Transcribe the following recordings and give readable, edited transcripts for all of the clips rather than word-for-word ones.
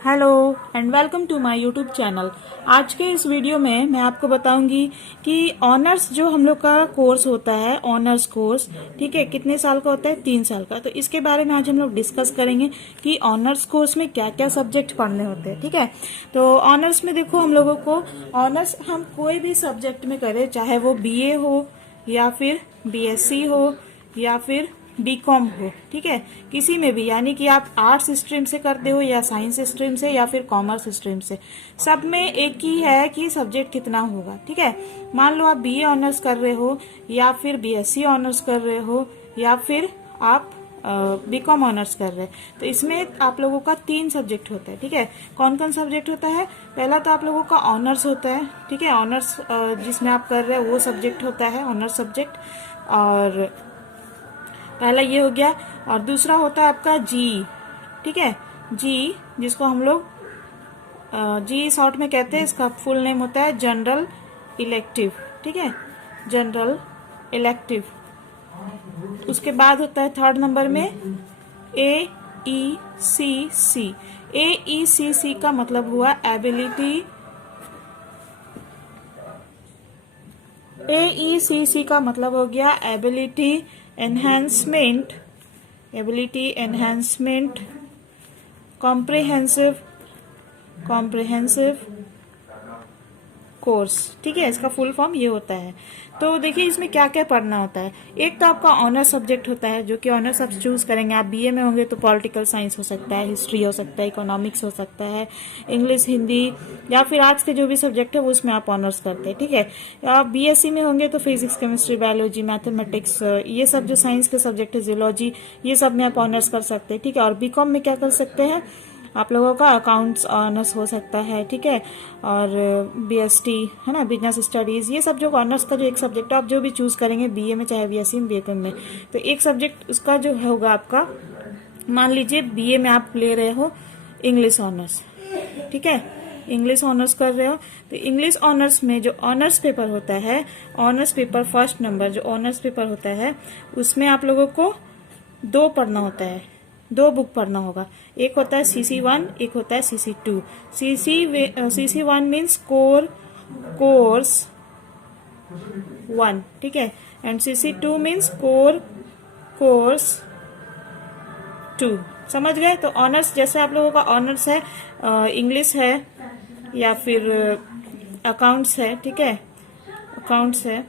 Hello and welcome to my YouTube channel. आज के इस वीडियो में मैं आपको बताऊंगी कि ऑनर्स जो हम लोग का कोर्स होता है, ऑनर्स कोर्स, ठीक है, कितने साल का होता है? 3 साल का। तो इसके बारे में आज हम लोग डिस्कस करेंगे कि ऑनर्स कोर्स में क्या क्या सब्जेक्ट पढ़ने होते हैं। ठीक है, तो ऑनर्स में देखो, हम लोगों को ऑनर्स हम कोई भी सब्जेक्ट में करें, चाहे वो बीए हो या फिर बीएससी हो या फिर बीकॉम हो, ठीक है, किसी में भी, यानी कि आप आर्ट्स स्ट्रीम से करते हो या साइंस स्ट्रीम से या फिर कॉमर्स स्ट्रीम से, सब में एक ही है कि सब्जेक्ट कितना होगा। ठीक है, मान लो आप बीए ऑनर्स कर रहे हो या फिर बीएससी ऑनर्स कर रहे हो या फिर आप बीकॉम ऑनर्स कर रहे हैं, तो इसमें आप लोगों का 3 सब्जेक्ट होता है। ठीक है, कौन कौन सब्जेक्ट होता है? पहला तो आप लोगों का ऑनर्स होता है। ठीक है, ऑनर्स जिसमें आप कर रहे हो वो सब्जेक्ट होता है ऑनर्स सब्जेक्ट, और पहला ये हो गया। और दूसरा होता है आपका जी। ठीक है, जी जिसको हम लोग जी शॉर्ट में कहते हैं, इसका फुल नेम होता है जनरल इलेक्टिव। ठीक है, जनरल इलेक्टिव। उसके बाद होता है थर्ड नंबर में AECC। AECC का मतलब हुआ एबिलिटी। AECC का मतलब हो गया ability enhancement, ability enhancement comprehensive course. ठीक है, इसका फुल फॉर्म ये होता है। तो देखिए इसमें क्या क्या पढ़ना होता है। एक तो आपका ऑनर्स सब्जेक्ट होता है, जो कि ऑनर्स आप चूज करेंगे। आप बीए में होंगे तो पॉलिटिकल साइंस हो सकता है, हिस्ट्री हो सकता है, इकोनॉमिक्स हो सकता है, इंग्लिश, हिंदी, या फिर आर्ट्स के जो भी सब्जेक्ट है वो उसमें आप ऑनर्स करते हैं। ठीक है, आप बीएससी में होंगे तो फिजिक्स, केमिस्ट्री, बायोलॉजी, मैथमेटिक्स, ये सब जो साइंस के सब्जेक्ट है, जियोलॉजी, ये सब में आप ऑनर्स कर सकते हैं। ठीक है, और बीकॉम में क्या कर सकते हैं आप लोगों का? अकाउंट्स ऑनर्स हो सकता है। ठीक है, और बीएसटी है ना, बिजनेस स्टडीज, ये सब जो ऑनर्स का जो एक सब्जेक्ट आप जो भी चूज करेंगे बीए में, चाहे बीएससी में, बीकॉम में, तो एक सब्जेक्ट उसका जो होगा आपका, मान लीजिए बीए में आप ले रहे हो इंग्लिश ऑनर्स। ठीक है, इंग्लिश ऑनर्स कर रहे हो, तो इंग्लिश ऑनर्स में जो ऑनर्स पेपर होता है, ऑनर्स पेपर फर्स्ट नंबर जो ऑनर्स पेपर होता है, उसमें आप लोगों को 2 पढ़ना होता है, 2 बुक पढ़ना होगा। एक होता है CC1, एक होता है CC2। CC1 मीन्स कोर्स 1, ठीक है, एंड CC2 मीन्स कोर्स 2। समझ गए? तो ऑनर्स, जैसे आप लोगों का ऑनर्स है इंग्लिश है या फिर अकाउंट्स है, ठीक है, अकाउंट्स है,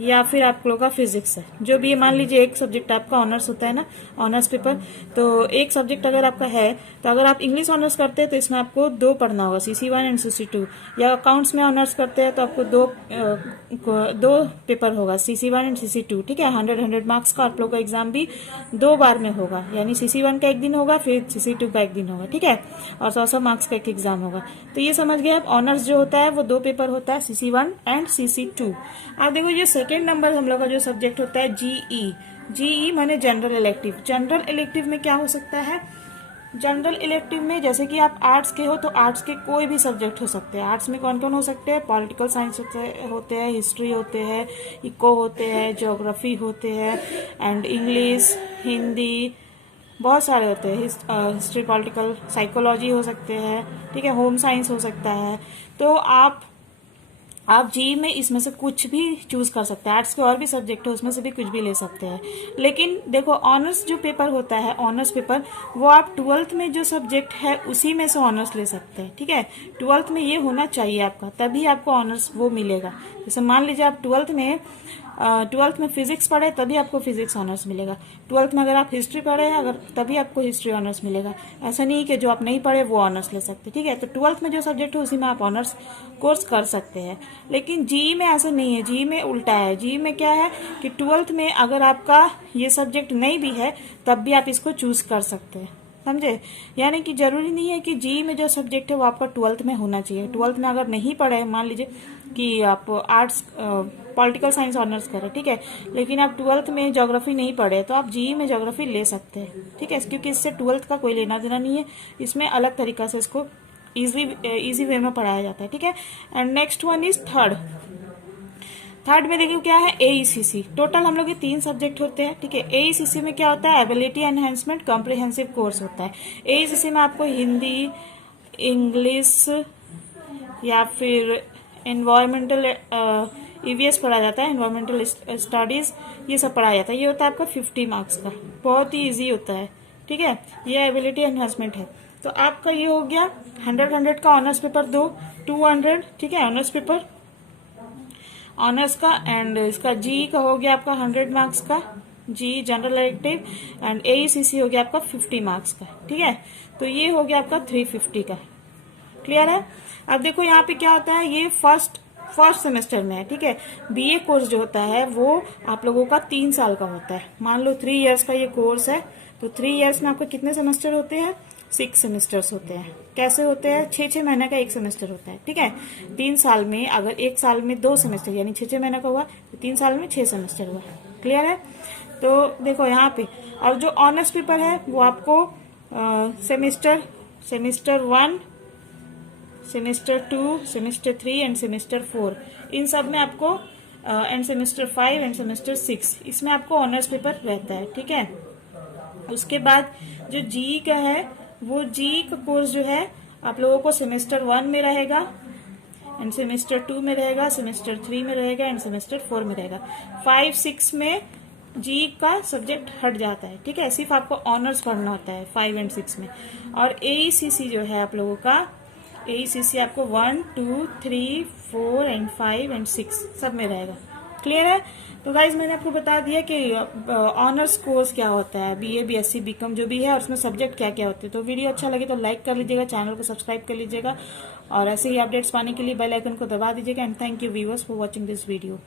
या फिर आप लोगों का फिजिक्स है, जो भी, मान लीजिए एक सब्जेक्ट आपका ऑनर्स होता है ना, ऑनर्स पेपर, तो एक सब्जेक्ट अगर आपका है, तो अगर आप इंग्लिश ऑनर्स करते हैं तो इसमें आपको 2 पढ़ना होगा, CC1 एंड CC2। या अकाउंट्स में ऑनर्स करते हैं तो आपको 2 पेपर होगा, CC1 एंड CC2। ठीक है, 100 मार्क्स का आप लोगों का एग्जाम भी 2 बार में होगा, यानी CC1 का एक दिन होगा, फिर CC2 का एक दिन होगा। ठीक है, और 100 मार्क्स का एक एग्जाम होगा। तो ये समझ गए आप, ऑनर्स जो होता है वो 2 पेपर होता है, CC1 एंड CC2। आप देखो ये सेकेंड नंबर हम लोग का जो सब्जेक्ट होता है जीई माने जनरल इलेक्टिव। जनरल इलेक्टिव में क्या हो सकता है? जनरल इलेक्टिव में जैसे कि आप आर्ट्स के हो तो आर्ट्स के कोई भी सब्जेक्ट हो सकते हैं। आर्ट्स में कौन कौन हो सकते हैं? पॉलिटिकल साइंस होते हैं, हिस्ट्री होते हैं, इको होते हैं, ज्योग्राफी होते हैं, एंड इंग्लिश, हिंदी, बहुत सारे होते हैं, हिस्ट्री, पॉलिटिकल, साइकोलॉजी हो सकते हैं। ठीक है, होम साइंस हो सकता है। तो आप जी में इसमें से कुछ भी चूज कर सकते हैं। आर्ट्स के और भी सब्जेक्ट है, उसमें से भी कुछ भी ले सकते हैं। लेकिन देखो ऑनर्स जो पेपर होता है, ऑनर्स पेपर, वो आप 12th में जो सब्जेक्ट है उसी में से ऑनर्स ले सकते हैं। ठीक है, 12th में ये होना चाहिए आपका, तभी आपको ऑनर्स वो मिलेगा। जैसे मान लीजिए आप 12th में फिजिक्स पढ़े तभी आपको फिजिक्स ऑनर्स मिलेगा। 12th में अगर आप हिस्ट्री पढ़े अगर तभी आपको हिस्ट्री ऑनर्स मिलेगा। ऐसा नहीं कि जो आप नहीं पढ़े वो ऑनर्स ले सकते। ठीक है, तो 12th में जो सब्जेक्ट है उसी में आप ऑनर्स कोर्स कर सकते हैं। लेकिन जी में ऐसा नहीं है, जी में उल्टा है। जी में क्या है कि 12th में अगर आपका ये सब्जेक्ट नहीं भी है तब भी आप इसको चूज कर सकते हैं। समझे? यानी कि जरूरी नहीं है कि जी में जो सब्जेक्ट है वो आपका 12th में होना चाहिए। 12th में अगर नहीं पढ़े, मान लीजिए कि आप आर्ट्स पॉलिटिकल साइंस ऑनर्स करें, ठीक है, लेकिन आप 12th में ज्योग्राफी नहीं पढ़े तो आप जी में ज्योग्राफी ले सकते हैं। ठीक है, क्योंकि इससे 12th का कोई लेना देना नहीं है, इसमें अलग तरीका से इसको इजी वे में पढ़ाया जाता है। ठीक है, and next one is third. Third में देखिए क्या है, AECC। टोटल हम लोग ये 3 सब्जेक्ट होते हैं, ठीक है। AECC में क्या होता है, एबिलिटी एनहेंसमेंट कॉम्प्रिहेंसिव कोर्स होता है। AECC में आपको हिंदी, इंग्लिश या फिर एनवायरमेंटल EVS पढ़ा जाता है, एनवायरमेंटल स्टडीज, ये सब पढ़ाया जाता है। ये होता है आपका 50 मार्क्स का, बहुत ही ईजी होता है, ठीक है। ये एबिलिटी एनहांसमेंट है। तो आपका ये हो गया 100 का ऑनर्स पेपर 2, 200, ठीक है, ऑनर्स पेपर ऑनर्स का। एंड इसका जी का हो गया आपका 100 मार्क्स का, जी जनरल इलेक्टिव। एंड AECC हो गया आपका 50 मार्क्स का, ठीक है। तो ये हो गया आपका 350 का। क्लियर है। अब देखो यहाँ पे क्या होता है, ये फर्स्ट सेमेस्टर में है, ठीक है। BA कोर्स जो होता है वो आप लोगों का 3 साल का होता है। मान लो 3 इयर्स का ये कोर्स है, तो 3 इयर्स में आपका कितने सेमेस्टर होते हैं, 6 सेमेस्टर्स होते हैं। कैसे होते हैं, 6-6 महीने का एक सेमेस्टर होता है, ठीक है। 3 साल में, अगर एक साल में 2 सेमेस्टर यानी 6-6 महीने का हुआ, तो 3 साल में 6 सेमेस्टर हुआ। क्लियर है। तो देखो यहाँ पे, और जो ऑनर्स पेपर है वो आपको semester 1, semester 2, semester 3 end semester 4, इन सब में आपको एंड सेमेस्टर 5 एंड सेमेस्टर 6, इसमें आपको ऑनर्स पेपर रहता है, ठीक है। उसके बाद जो GE का है, वो GE का कोर्स जो है आप लोगों को सेमेस्टर 1 में रहेगा एंड सेमेस्टर 2 में रहेगा, सेमेस्टर 3 में रहेगा एंड सेमेस्टर 4 में रहेगा। 5-6 में GE का सब्जेक्ट हट जाता है, ठीक है। सिर्फ आपको ऑनर्स पढ़ना होता है 5 एंड 6 में। और AECC जो है आप लोगों का, AECC आपको 1, 2, 3, 4 एंड 5 एंड 6 सब में रहेगा। क्लियर है। तो गाइज मैंने आपको बता दिया कि ऑनर्स कोर्स क्या होता है, BA, BSc, BCom जो भी है, और उसमें सब्जेक्ट क्या क्या होते हैं। तो वीडियो अच्छा लगे तो लाइक कर लीजिएगा, चैनल को सब्सक्राइब कर लीजिएगा, और ऐसे ही अपडेट्स पाने के लिए बेल आइकन को दबा दीजिएगा। And thank you viewers for watching this video.